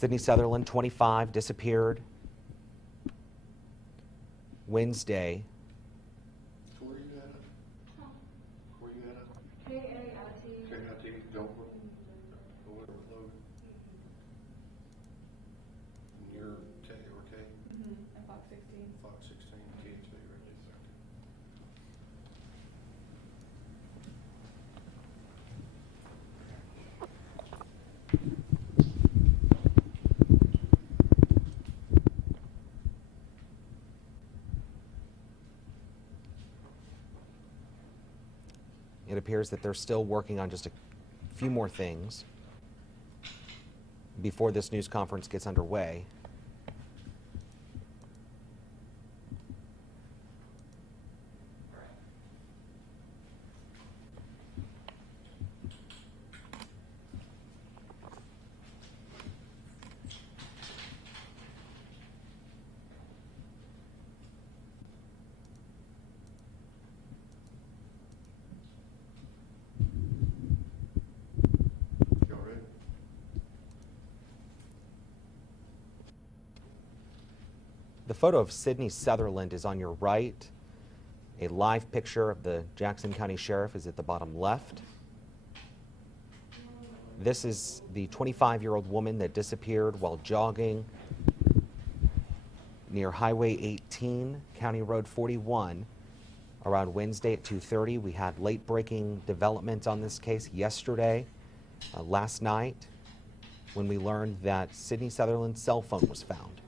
Sydney Sutherland, 25, disappeared Wednesday. Where you at? Where you at? KAIT. KIT, go for load. And you're K or K? At Fox 16. Fox 16, KHB, right? It appears that they're still working on just a few more things before this news conference gets underway. Y'all ready? The photo of Sydney Sutherland is on your right. A live picture of the Jackson County Sheriff is at the bottom left. This is the 25-year-old woman that disappeared while jogging near Highway 18, County Road 41, around Wednesday at 2:30. We had late-breaking developments on this case yesterday, last night, when we learned that Sydney Sutherland's cell phone was found.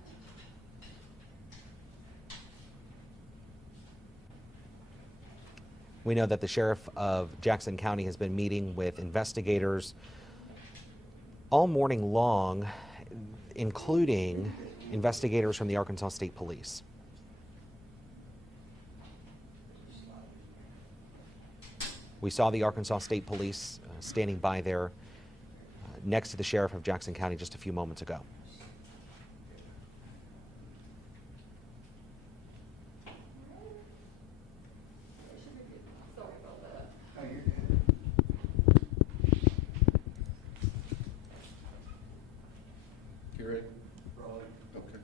We know that the sheriff of Jackson County has been meeting with investigators all morning long, including investigators from the Arkansas State Police. We saw the Arkansas State Police standing by there next to the sheriff of Jackson County just a few moments ago. You ready? Okay.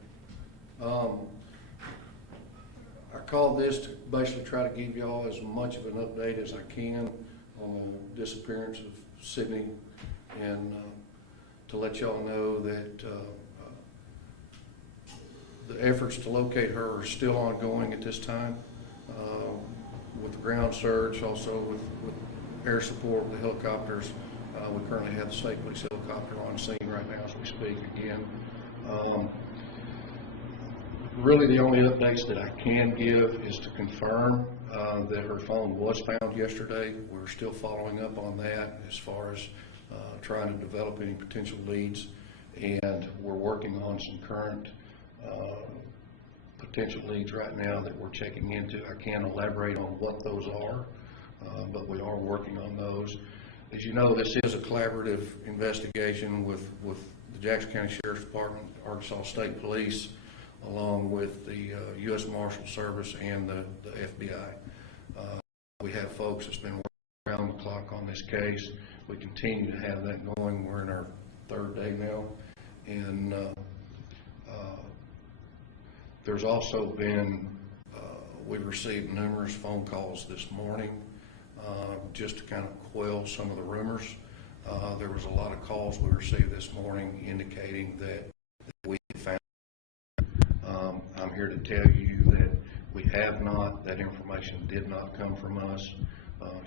I called this to basically try to give y'all as much of an update as I can on the disappearance of Sydney, and to let y'all know that the efforts to locate her are still ongoing at this time, with the ground search, also with air support, the helicopters. We currently have the state police helicopter on scene right now as we speak again. Really the only updates that I can give is to confirm that her phone was found yesterday. We're still following up on that as far as trying to develop any potential leads, and we're working on some current potential leads right now that we're checking into. I can't elaborate on what those are, but we are working on those. As you know, this is a collaborative investigation with the Jackson County Sheriff's Department, Arkansas State Police, along with the U.S. Marshal Service and the FBI. We have folks that's been working around the clock on this case. We continue to have that going. We're in our third day now. And there's also been, we've received numerous phone calls this morning just to kind of quell some of the rumors. There was a lot of calls we received this morning indicating that we found. I'm here to tell you that we have not. That information did not come from us.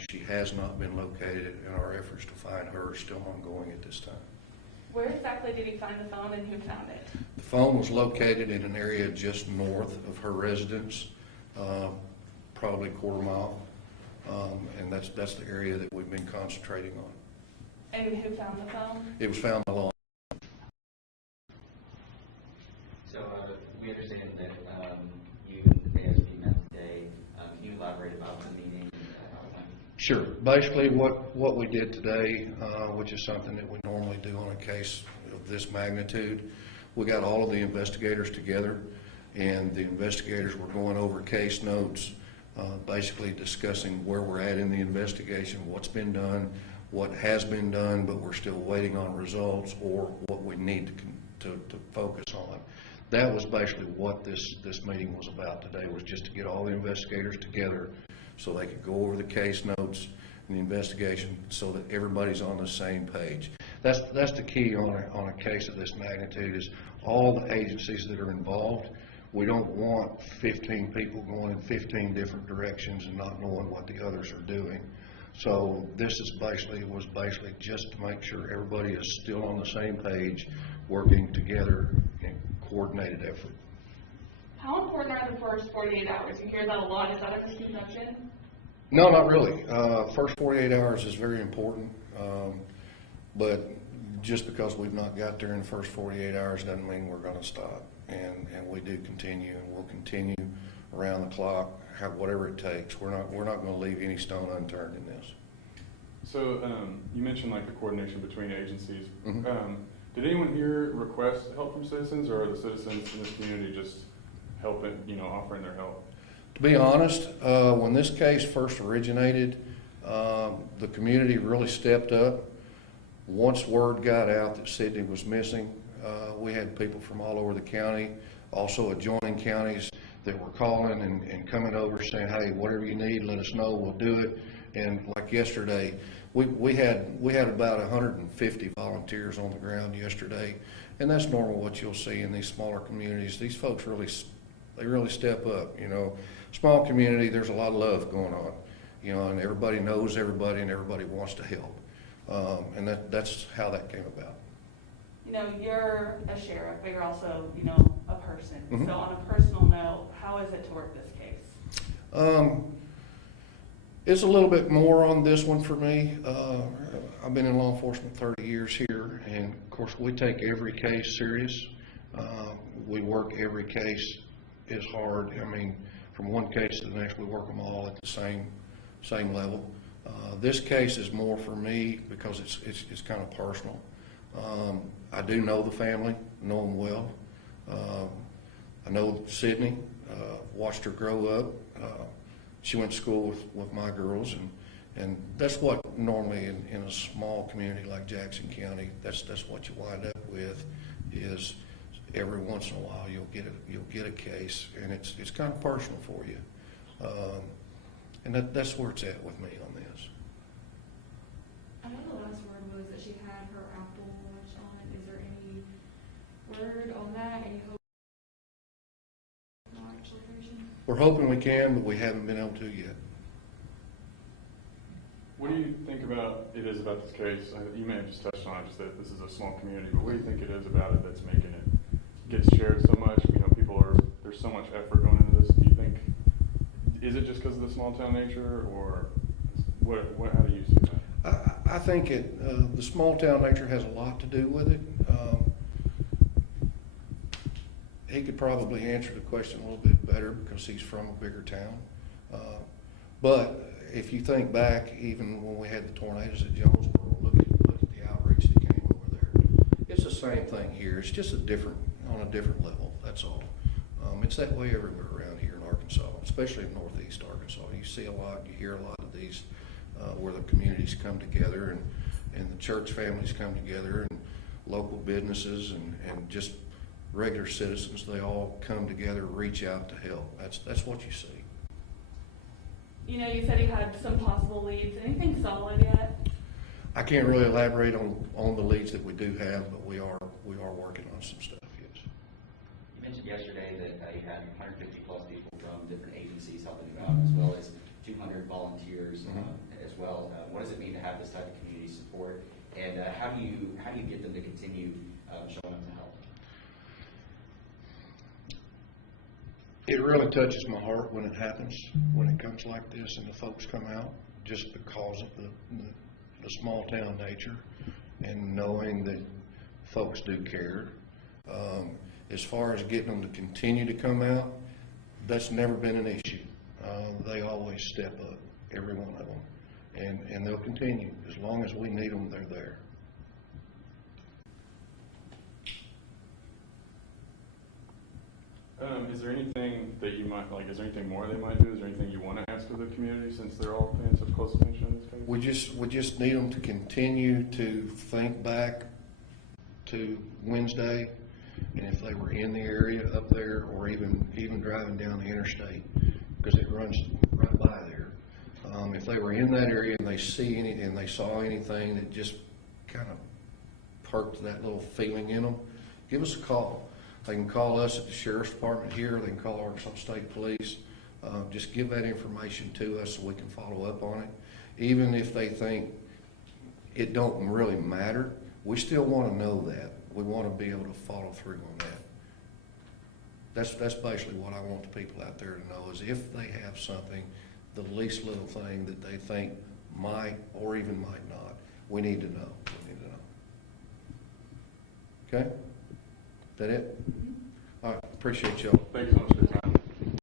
She has not been located, and our efforts to find her are still ongoing at this time. Where exactly did he find the phone, and who found it? The phone was located in an area just north of her residence, probably a quarter mile, and that's the area that we've been concentrating on. And who found the phone? It was found along. So we understand that you and the ASP met today. Can you elaborate about the meeting? Sure. Basically, what we did today, which is something that we normally do on a case of this magnitude, we got all of the investigators together, and the investigators were going over case notes, basically discussing where we're at in the investigation, what's been done, what has been done, but we're still waiting on results, or what we need to focus on. That was basically what this meeting was about today, was just to get all the investigators together so they could go over the case notes and the investigation so that everybody's on the same page. That's the key on a case of this magnitude, is all the agencies that are involved. We don't want 15 people going in 15 different directions and not knowing what the others are doing. So this was basically just to make sure everybody is still on the same page, working together in coordinated effort. How important are the first 48 hours? You hear that a lot. Is that a misconception? No, not really. First 48 hours is very important, but just because we've not got there in the first 48 hours doesn't mean we're going to stop. And we do continue, and we'll continue around the clock, whatever it takes. We're not going to leave any stone unturned in this. So you mentioned like the coordination between agencies. Mm-hmm. Did anyone here request help from citizens, or are the citizens in this community just helping, offering their help? To be honest, when this case first originated, the community really stepped up. Once word got out that Sydney was missing, we had people from all over the county, also adjoining counties, that were calling and coming over saying, hey, whatever you need, let us know, we'll do it. And like yesterday, we had about 150 volunteers on the ground yesterday, and that's normal what you'll see in these smaller communities. These folks really step up. Small community, there's a lot of love going on, and everybody knows everybody and everybody wants to help. And that's how that came about. You're a sheriff, but you're also, a person. Mm-hmm. So on a personal note, how is it to work this case? It's a little bit more on this one for me. I've been in law enforcement 30 years here, and of course we take every case serious. We work every case as hard. I mean, from one case to the next, we work them all at the same level. This case is more for me because it's kind of personal. I do know the family, know them well. I know Sydney, watched her grow up. She went to school with my girls, and that's what normally in a small community like Jackson County, that's what you wind up with, is every once in a while you'll get a case, and it's kind of personal for you. And that's where it's at with me on this. I know the last word was that she had her Apple Watch on. Is there any word on that? Any hope? No actual information? We're hoping we can, but we haven't been able to yet. What do you think about this case? You may have just touched on it, just that this is a small community, but what do you think it is about it that's making it get shared so much? There's so much effort going into this. Do you think, is it just because of the small town nature, or how do you see that? I think the small town nature has a lot to do with it. He could probably answer the question a little bit better because he's from a bigger town. But if you think back, even when we had the tornadoes at Jonesboro, look at the outreach that came over there. It's the same thing here. It's just on a different level. That's all. It's that way everywhere around here in Arkansas, especially in northeast Arkansas. You see a lot, you hear a lot of these where the communities come together and the church families come together and local businesses and just regular citizens. They all come together, reach out to help. That's what you see. You said you had some possible leads. Anything solid yet? I can't really elaborate on the leads that we do have, but we are working on some stuff. Yes. You mentioned yesterday that you had 150 plus people from different agencies helping you out, as well as 200 volunteers as well. What does it mean to have this type of community support, and how do you get them to continue showing up to help? It really touches my heart when it happens, when it comes like this and the folks come out, just because of the small town nature and knowing that folks do care. As far as getting them to continue to come out, that's never been an issue. They always step up, every one of them, and they'll continue. As long as we need them, they're there. Is there anything that you might is there anything more they might do? Is there anything you want to ask of the community since they're all paying such close attention in this case? We just need them to continue to think back to Wednesday And if they were in the area up there, or even driving down the interstate, because it runs right by there, if they were in that area and they saw anything that just kind of perked that little feeling in them, give us a call. They can call us at the Sheriff's Department here, they can call Arkansas State Police. Just give that information to us so we can follow up on it. Even if they think it don't really matter, we still want to know that. We want to be able to follow through on that. That's basically what I want the people out there to know, is if they have something, the least little thing that they think might or even might not, we need to know. We need to know. Okay? Is that it? All right, appreciate y'all. Thank you so much.